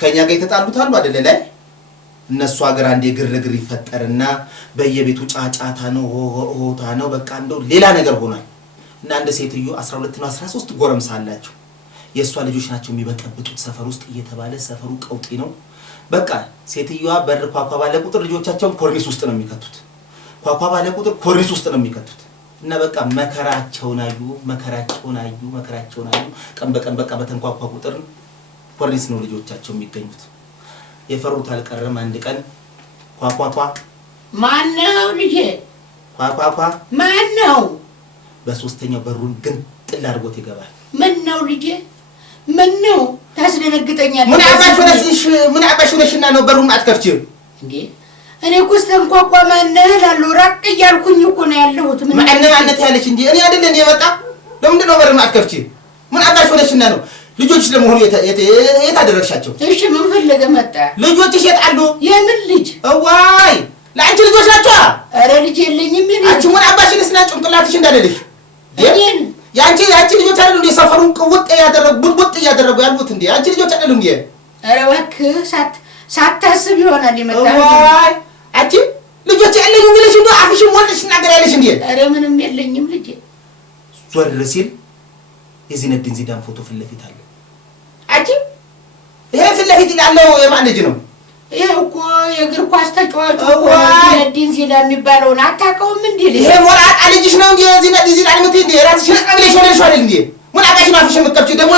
ከኛ ጋር የተጣሉት አሉ አይደለ ላይ እነሱ ሀገር አንዴ ግርግር ይፈጠርና በየቤቱ ጫጫታ ነው ሆታ ነው በቃ እንደው ሌላ ነገር ሆኗል እና አንድ ሴትዮ 12 ነው 13 ጎረምሳ አላቸው የሷ ልጆች ናቸው የሚበቀብጡት ሰፈር ውስጥ እየተባለ ሰፈሩ ቀውጢ ነው በቃ ሴትዮዋ በር ኳኳ ባለ ቁጥር ልጆቻቸው ኮርኒስ ውስጥ ነው የሚከቱት ኳኳ ባለ ቁጥር ኮርኒስ ውስጥ ነው የሚከቱት እና በቃ መከራቸውን አዩ ቀን በቀን በቃ በተንኳኳ ቁጥር ኮርኒስ ነው ልጆቻቸው የሚገኙት የፈሩት አልቀረም አንድ ቀን ኳኳኳ ማነው ልጄ ኳኳኳ ማነው በሶስተኛው በሩን ግን ጥል አድርጎት ይገባል ምን ነው ልጄ ምን ነው ታስደነግጠኛለህ ምን አባሽ ነሽና ነው በሩን አትከፍቺው እንዴ እኔ ኩስተን ኳኳ ማነህ ላሉ ራቅ እያልኩኝ እኮ ነው ያለሁት ምን ማንነት ያለሽ እንዴ እኔ አይደል እንዴ መጣ ለምን ነው በሩን አትከፍቺው ምን አባሽ ነሽና ነው ልጆችሽ ለመሆኑ የታደረግሻቸው እሺ ምን ፈለገ መጣ ልጆችሽ የጣሉ የምን ልጅ ዋይ ለአንቺ ልጆች ናቸው አረ ልጅ የለኝም ምን አንቺ ምን አባሽንስ ናቸው ጭንቅላትሽ እንዳለልሽ እኔን ያንቺ ልጆች አይደሉ እንዴ ሰፈሩን ቅውጥ ያደረጉ ያሉት እንዴ አንቺ ልጆች አይደሉ እንዴ አረ እባክህ ሳታስብ ይሆናል ይመጣ ዋይ አንቺ ልጆች የለኝም ብለሽ እንደው አፍሽን ሞልተሽ ትናገሪያለሽ እንዴ አረ ምንም የለኝም ልጅ ዞር ሲል የዚነዲን ዚዳን ፎቶ ፍለፊት አለ አንቺ ይሄ ፍለፊት ያለው የማን ልጅ ነው ይሄ እኮ የእግር ኳስ ተጫዋቹ ዚነዲን ዚዳን የሚባለው አታውቀውም እንዴ ይሄ ሞራጣ ልጅሽ ነው እንዴ ዚነዲን ዚዳን የምትይ እንዴ ራስሽ አብለሽ ወለሽ አይደል እንዴ ምን አባሽ ነው አፍሽ የምትከፍቺው ደግሞ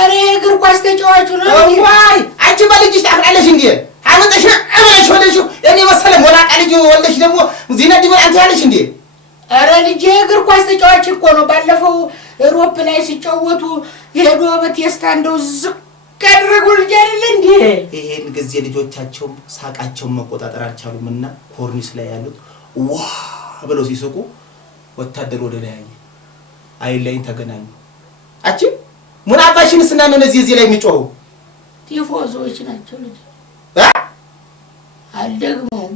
አረ የእግር ኳስ ተጫዋቹ ነው ዋይ አንቺ በልጅሽ ታፍራለሽ እንዴ አመጣሽ አብለሽ ወለሽ እኔ መሰለ ሞራጣ ልጅ ወለሽ ደግሞ ዚነዲን አንተ ያለሽ እንዴ አረ ልጅ የእግር ኳስ ተጫዋች እኮ ነው ባለፈው ዩሮፕ ላይ ሲጫወቱ ሄዶ በቴስታ እንደው ዝቀድረጉ ልጅ አይደል እንዴ ይሄን ጊዜ ልጆቻቸው ሳቃቸውን መቆጣጠር አልቻሉምና ኮርኒስ ላይ ያሉት ዋ ብለው ሲስቁ ወታደር ወደ ላይ አይላይን ተገናኙ አቺ ምን አባሽንስ እና ነው እዚህ ላይ የሚጮሁ ቲፎዞች ናቸው ልጅ አልደግሞም